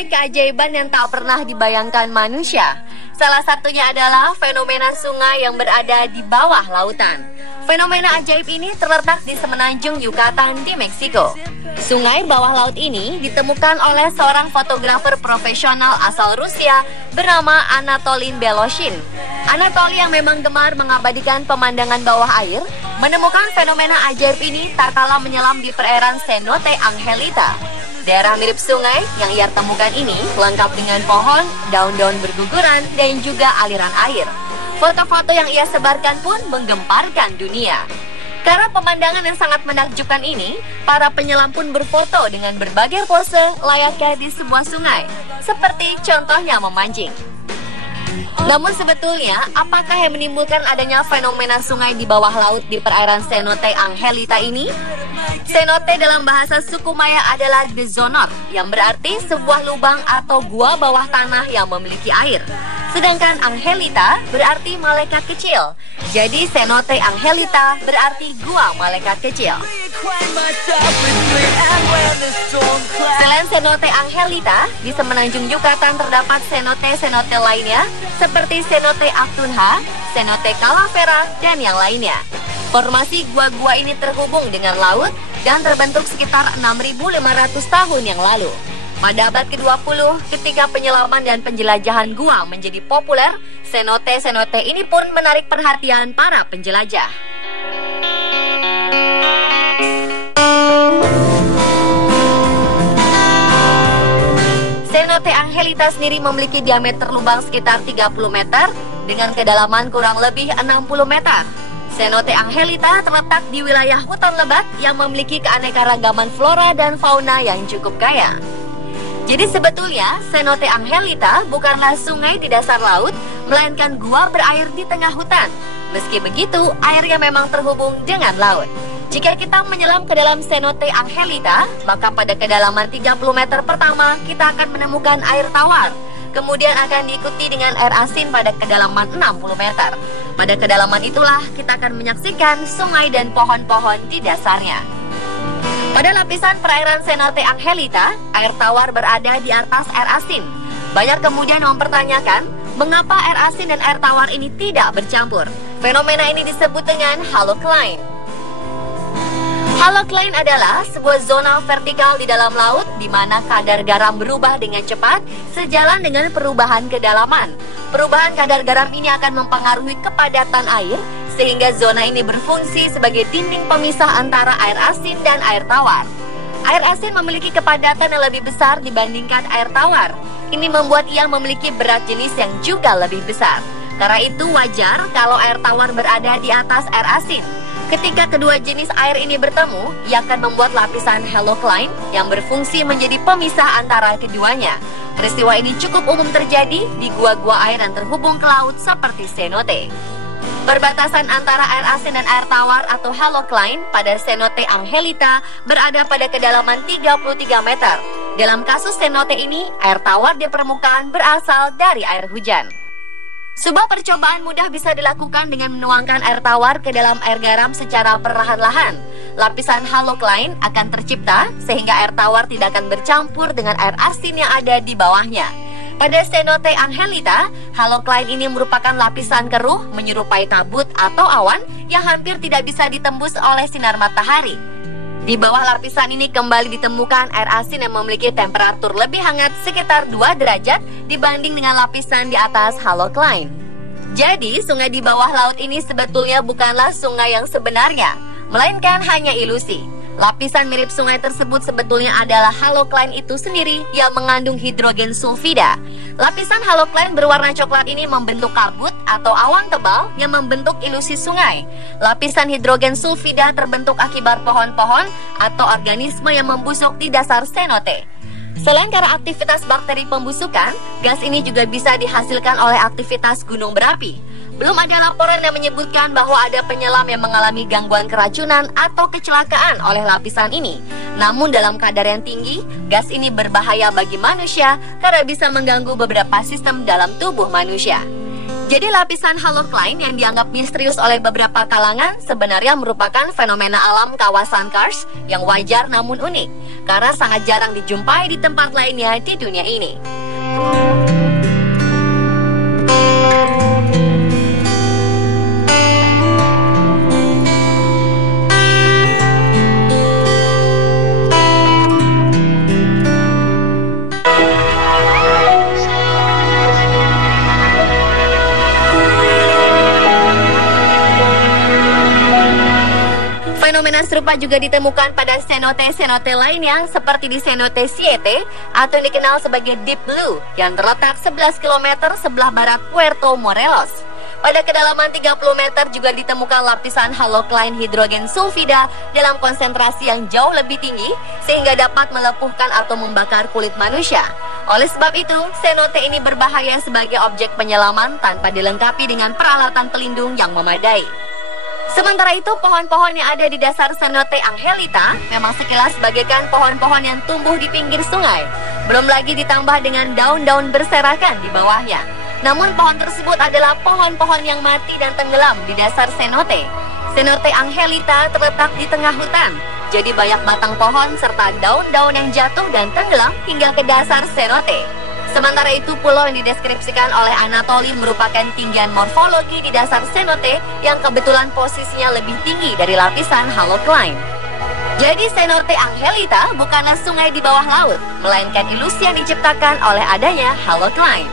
berbagai keajaiban yang tak pernah dibayangkan manusia. Salah satunya adalah fenomena sungai yang berada di bawah lautan. Fenomena ajaib ini terletak di semenanjung Yucatan di Meksiko. Sungai bawah laut ini ditemukan oleh seorang fotografer profesional asal Rusia bernama Anatolin Beloshin. Anatoli yang memang gemar mengabadikan pemandangan bawah air, menemukan fenomena ajaib ini tak kalah menyelam di perairan Cenote Angelita. Daerah mirip sungai yang ia temukan ini lengkap dengan pohon, daun-daun berguguran, dan juga aliran air. Foto-foto yang ia sebarkan pun menggemparkan dunia. Karena pemandangan yang sangat menakjubkan ini, para penyelam pun berfoto dengan berbagai pose layaknya di sebuah sungai, seperti contohnya memancing. Namun sebetulnya, apakah yang menimbulkan adanya fenomena sungai di bawah laut di perairan Cenote Angelita ini? Cenote dalam bahasa suku Maya adalah Dzonor, yang berarti sebuah lubang atau gua bawah tanah yang memiliki air. Sedangkan Angelita berarti malaikat kecil. Jadi Cenote Angelita berarti gua malaikat kecil. Selain Cenote Angelita, di semenanjung Yucatan terdapat cenote-cenote lainnya seperti Cenote Actunha, Cenote Calavera, dan yang lainnya. Formasi gua-gua ini terhubung dengan laut dan terbentuk sekitar 6.500 tahun yang lalu. Pada abad ke-20, ketika penyelaman dan penjelajahan gua menjadi populer, cenote-cenote ini pun menarik perhatian para penjelajah. Cenote Angelita sendiri memiliki diameter lubang sekitar 30 meter dengan kedalaman kurang lebih 60 meter. Cenote Angelita terletak di wilayah hutan lebat yang memiliki keanekaragaman flora dan fauna yang cukup kaya. Jadi sebetulnya Cenote Angelita bukanlah sungai di dasar laut, melainkan gua berair di tengah hutan. Meski begitu, airnya memang terhubung dengan laut. Jika kita menyelam ke dalam Cenote Angelita, maka pada kedalaman 30 meter pertama kita akan menemukan air tawar. Kemudian akan diikuti dengan air asin pada kedalaman 60 meter. Pada kedalaman itulah kita akan menyaksikan sungai dan pohon-pohon di dasarnya. Pada lapisan perairan Cenote Angelita, air tawar berada di atas air asin. Banyak kemudian mempertanyakan, mengapa air asin dan air tawar ini tidak bercampur? Fenomena ini disebut dengan halocline. Halocline adalah sebuah zona vertikal di dalam laut di mana kadar garam berubah dengan cepat sejalan dengan perubahan kedalaman. Perubahan kadar garam ini akan mempengaruhi kepadatan air, sehingga zona ini berfungsi sebagai dinding pemisah antara air asin dan air tawar. Air asin memiliki kepadatan yang lebih besar dibandingkan air tawar. Ini membuat ia memiliki berat jenis yang juga lebih besar. Karena itu wajar kalau air tawar berada di atas air asin. Ketika kedua jenis air ini bertemu, ia akan membuat lapisan halocline yang berfungsi menjadi pemisah antara keduanya. Peristiwa ini cukup umum terjadi di gua-gua air yang terhubung ke laut seperti cenote. Perbatasan antara air asin dan air tawar atau halocline pada Cenote Angelita berada pada kedalaman 33 meter. Dalam kasus cenote ini, air tawar di permukaan berasal dari air hujan. Sebuah percobaan mudah bisa dilakukan dengan menuangkan air tawar ke dalam air garam secara perlahan-lahan. Lapisan halocline akan tercipta sehingga air tawar tidak akan bercampur dengan air asin yang ada di bawahnya. Pada Cenote Angelita, halocline ini merupakan lapisan keruh menyerupai kabut atau awan yang hampir tidak bisa ditembus oleh sinar matahari. Di bawah lapisan ini kembali ditemukan air asin yang memiliki temperatur lebih hangat sekitar 2 derajat dibanding dengan lapisan di atas halocline. Jadi, sungai di bawah laut ini sebetulnya bukanlah sungai yang sebenarnya, melainkan hanya ilusi. Lapisan mirip sungai tersebut sebetulnya adalah halocline itu sendiri yang mengandung hidrogen sulfida. Lapisan halocline berwarna coklat ini membentuk kabut atau awan tebal yang membentuk ilusi sungai. Lapisan hidrogen sulfida terbentuk akibat pohon-pohon atau organisme yang membusuk di dasar cenote. Selain karena aktivitas bakteri pembusukan, gas ini juga bisa dihasilkan oleh aktivitas gunung berapi. Belum ada laporan yang menyebutkan bahwa ada penyelam yang mengalami gangguan keracunan atau kecelakaan oleh lapisan ini. Namun dalam kadar yang tinggi, gas ini berbahaya bagi manusia karena bisa mengganggu beberapa sistem dalam tubuh manusia. Jadi lapisan halocline yang dianggap misterius oleh beberapa kalangan sebenarnya merupakan fenomena alam kawasan Kars yang wajar namun unik. karena sangat jarang dijumpai di tempat lainnya di dunia ini. Fenomena serupa juga ditemukan pada cenote-cenote lainnya seperti di cenote Siete atau yang dikenal sebagai Deep Blue yang terletak 11 km sebelah barat Puerto Morelos. Pada kedalaman 30 meter juga ditemukan lapisan halocline hidrogen sulfida dalam konsentrasi yang jauh lebih tinggi sehingga dapat melepuhkan atau membakar kulit manusia. Oleh sebab itu, cenote ini berbahaya sebagai objek penyelaman tanpa dilengkapi dengan peralatan pelindung yang memadai. Sementara itu, pohon-pohon yang ada di dasar cenote Angelita memang sekilas bagaikan pohon-pohon yang tumbuh di pinggir sungai. Belum lagi ditambah dengan daun-daun berserakan di bawahnya. Namun pohon tersebut adalah pohon-pohon yang mati dan tenggelam di dasar cenote. Cenote Angelita terletak di tengah hutan. Jadi banyak batang pohon serta daun-daun yang jatuh dan tenggelam hingga ke dasar cenote. Sementara itu, pulau yang dideskripsikan oleh Anatoli merupakan tinggian morfologi di dasar cenote yang kebetulan posisinya lebih tinggi dari lapisan halocline. Jadi cenote Angelita bukanlah sungai di bawah laut, melainkan ilusi yang diciptakan oleh adanya halocline.